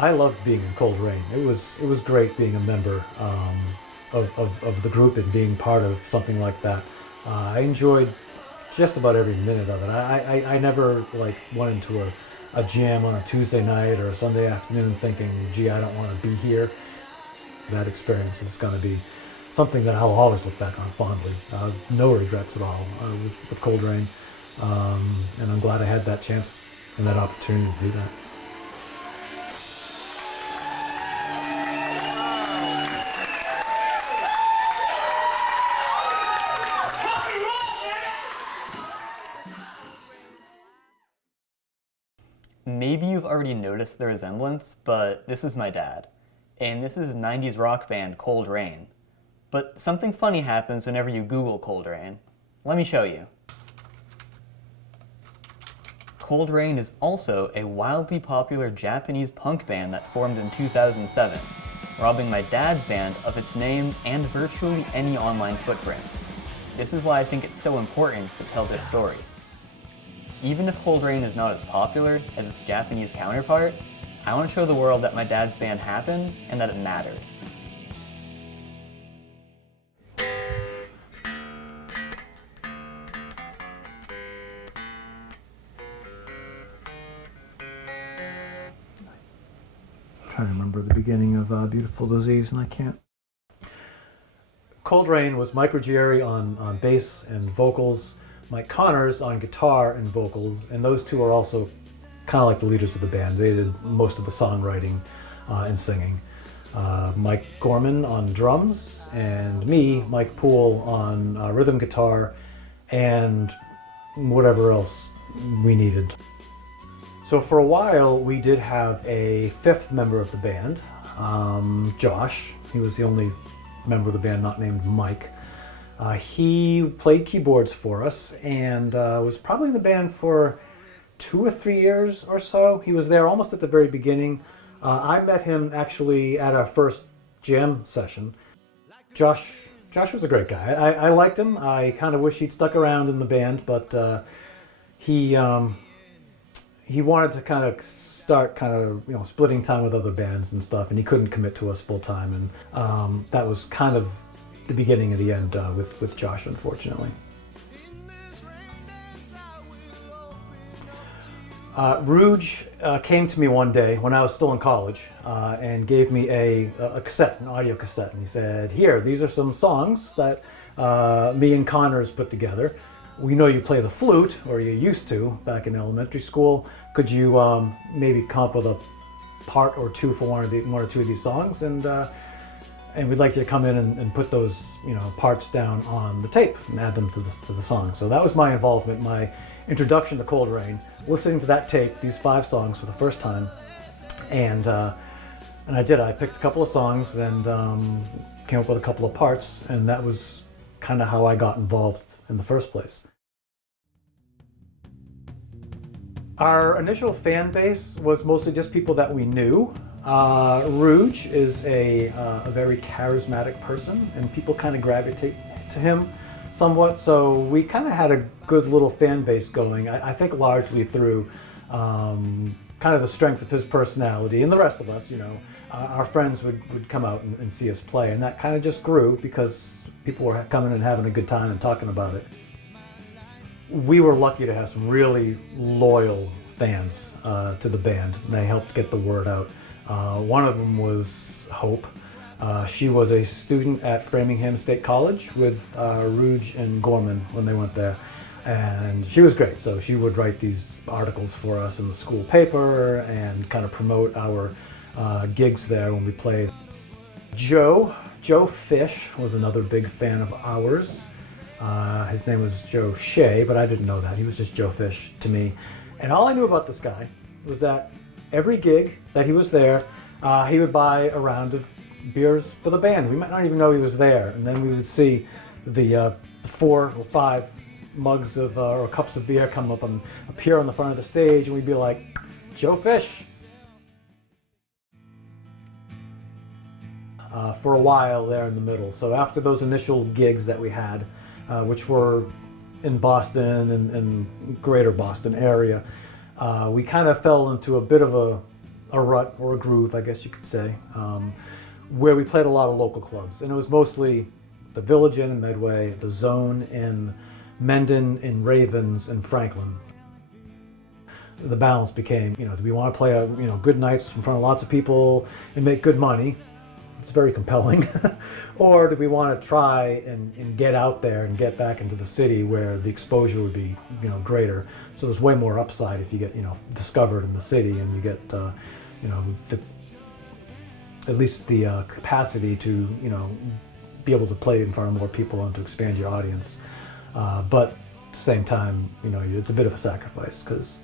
I loved being in Cold Rain. It was great being a member of the group and being part of something like that. I enjoyed just about every minute of it. I never like went into a jam on a Tuesday night or a Sunday afternoon thinking, gee, I don't want to be here. That experience is going to be something that I'll always look back on fondly. No regrets at all with Cold Rain. And I'm glad I had that chance and that opportunity to do that. Maybe you've already noticed the resemblance, but this is my dad. And this is 90s rock band Cold Rain. But something funny happens whenever you Google Cold Rain. Let me show you. Cold Rain is also a wildly popular Japanese punk band that formed in 2007, robbing my dad's band of its name and virtually any online footprint. This is why I think it's so important to tell this story. Even if Cold Rain is not as popular as its Japanese counterpart, I want to show the world that my dad's band happened and that it mattered. I'm trying to remember the beginning of Beautiful Disease, and I can't. Cold Rain was Mike Ruggieri on bass and vocals, Mike Connors on guitar and vocals, and those two are also kind of like the leaders of the band. They did most of the songwriting and singing. Mike Gorman on drums, and me, Mike Poole, on rhythm guitar and whatever else we needed. So for a while, we did have a fifth member of the band, Josh. He was the only member of the band not named Mike. He played keyboards for us and was probably in the band for 2 or 3 years or so. He was there almost at the very beginning. I met him actually at our first jam session. Josh was a great guy. I liked him. I kind of wish he'd stuck around in the band, but he wanted to kind of start splitting time with other bands and stuff, and he couldn't commit to us full time, and that was kind of the beginning of the end with Josh, unfortunately. Rouge came to me one day when I was still in college and gave me an audio cassette, and he said, "Here, these are some songs that me and Connors put together. We know you play the flute, or you used to back in elementary school. Could you maybe come up with a part or two for one or two of these songs, and we'd like you to come in and put those parts down on the tape and add them to the song." So that was my involvement, my introduction to Cold Rain, listening to that tape, these 5 songs for the first time, and I did. I picked a couple of songs and came up with a couple of parts, and that was kind of how I got involved in the first place. Our initial fan base was mostly just people that we knew. Rouge is a very charismatic person, and people kind of gravitate to him somewhat, so we kind of had a good little fan base going, I think largely through kind of the strength of his personality, and the rest of us, our friends would come out and see us play, and that kind of just grew because people were coming and having a good time and talking about it. We were lucky to have some really loyal fans to the band, and they helped get the word out. One of them was Hope. She was a student at Framingham State College with Rouge and Gorman when they went there, and she was great. So she would write these articles for us in the school paper and kind of promote our gigs there when we played. Joe Fish was another big fan of ours. His name was Joe Shea, but I didn't know that. He was just Joe Fish to me. And all I knew about this guy was that every gig that he was there, he would buy a round of beers for the band. We might not even know he was there, and then we would see the 4 or 5 mugs of or cups of beer come up and appear on the front of the stage, and we'd be like, "Joe Fish." For a while there in the middle. So after those initial gigs that we had, which were in Boston and greater Boston area, we kind of fell into a bit of a rut or a groove, I guess you could say, where we played a lot of local clubs. And it was mostly the Village Inn in Medway, the Zone in Mendon, in Ravens, and Franklin. The balance became, do we want to play good nights in front of lots of people and make good money? It's very compelling. Or do we want to try and get out there and get back into the city where the exposure would be, greater? So there's way more upside if you get, discovered in the city and you get, at least the capacity to, be able to play in front of more people and to expand your audience. But at the same time, it's a bit of a sacrifice because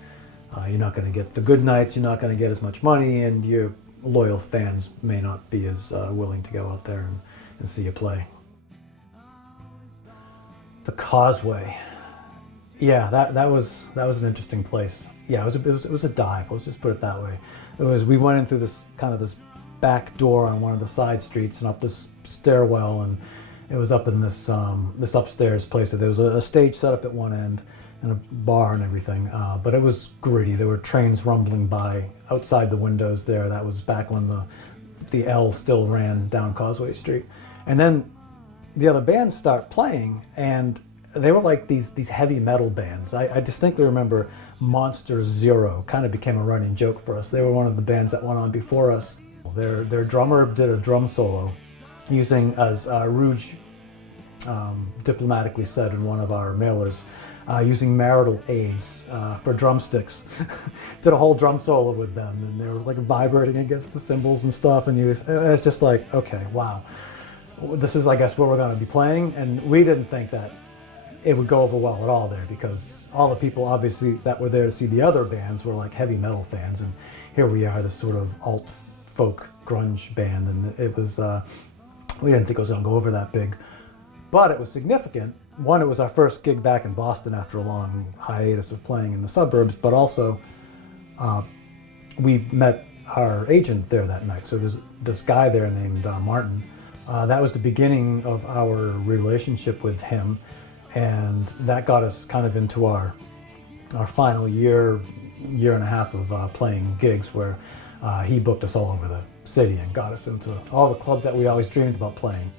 you're not going to get the good nights, you're not going to get as much money, and your loyal fans may not be as willing to go out there and see you play. The Causeway. Yeah, that was an interesting place. Yeah, it was a dive. Let's just put it that way. We went in through this back door on one of the side streets and up this stairwell, and it was up in this upstairs place. There was a stage set up at one end and a bar and everything, but it was gritty. There were trains rumbling by outside the windows there. That was back when the L still ran down Causeway Street. And then the other bands start playing, and they were like these heavy metal bands. I distinctly remember Monster Zero kind of became a running joke for us. They were one of the bands that went on before us. Their drummer did a drum solo using, as Rouge diplomatically said in one of our mailers, using marital aids for drumsticks. Did a whole drum solo with them, and they were like vibrating against the cymbals and stuff, and it's just like, okay, wow. This is, I guess, what we're going to be playing, and we didn't think that it would go over well at all there, because all the people obviously that were there to see the other bands were like heavy metal fans, and here we are, this sort of alt folk grunge band, and it was, we didn't think it was going to go over that big, but it was significant. One, it was our first gig back in Boston after a long hiatus of playing in the suburbs, but also we met our agent there that night. So there's this guy there named Martin. That was the beginning of our relationship with him, and that got us kind of into our final year and a half of playing gigs, where he booked us all over the city and got us into all the clubs that we always dreamed about playing.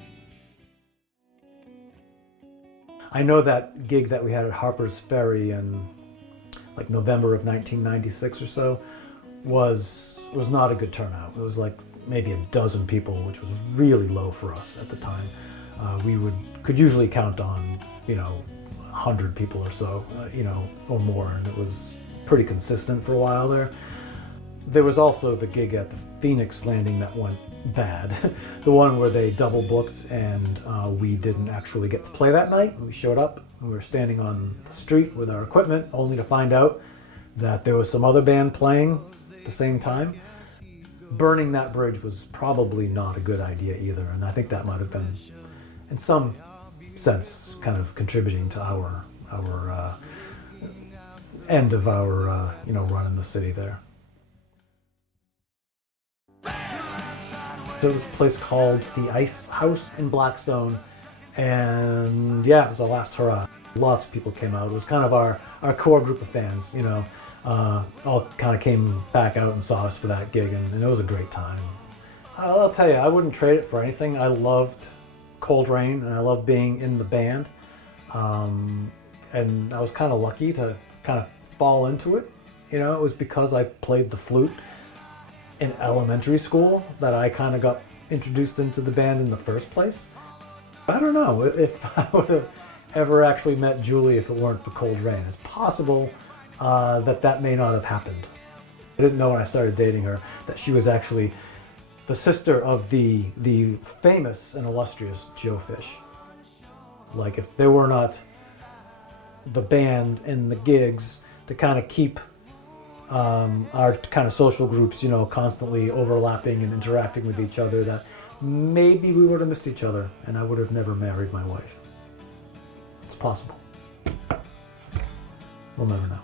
I know that gig that we had at Harper's Ferry in like November of 1996 or so was not a good turnout. It was like maybe a dozen people, which was really low for us at the time. We could usually count on 100 people or so, or more, and it was pretty consistent for a while there. There was also the gig at the Phoenix Landing that went bad. The one where they double booked and we didn't actually get to play that night. We showed up and we were standing on the street with our equipment, only to find out that there was some other band playing at the same time. Burning that bridge was probably not a good idea either, and I think that might have been, in some sense, kind of contributing to our end of our run in the city there. There was a place called the Ice House in Blackstone, and yeah, it was our last hurrah. Lots of people came out. It was kind of our core group of fans, all kind of came back out and saw us for that gig, and it was a great time. I'll tell you, I wouldn't trade it for anything. I loved Cold Rain, and I loved being in the band, and I was kind of lucky to kind of fall into it. It was because I played the flute in elementary school that I kind of got introduced into the band in the first place. I don't know if I would have ever actually met Julie if it weren't for Cold Rain. It's possible that may not have happened. I didn't know when I started dating her that she was actually the sister of the famous and illustrious Joe Fish. Like, if there were not the band and the gigs to kind of keep our kind of social groups, constantly overlapping and interacting with each other, that maybe we would have missed each other and I would have never married my wife. It's possible. We'll never know.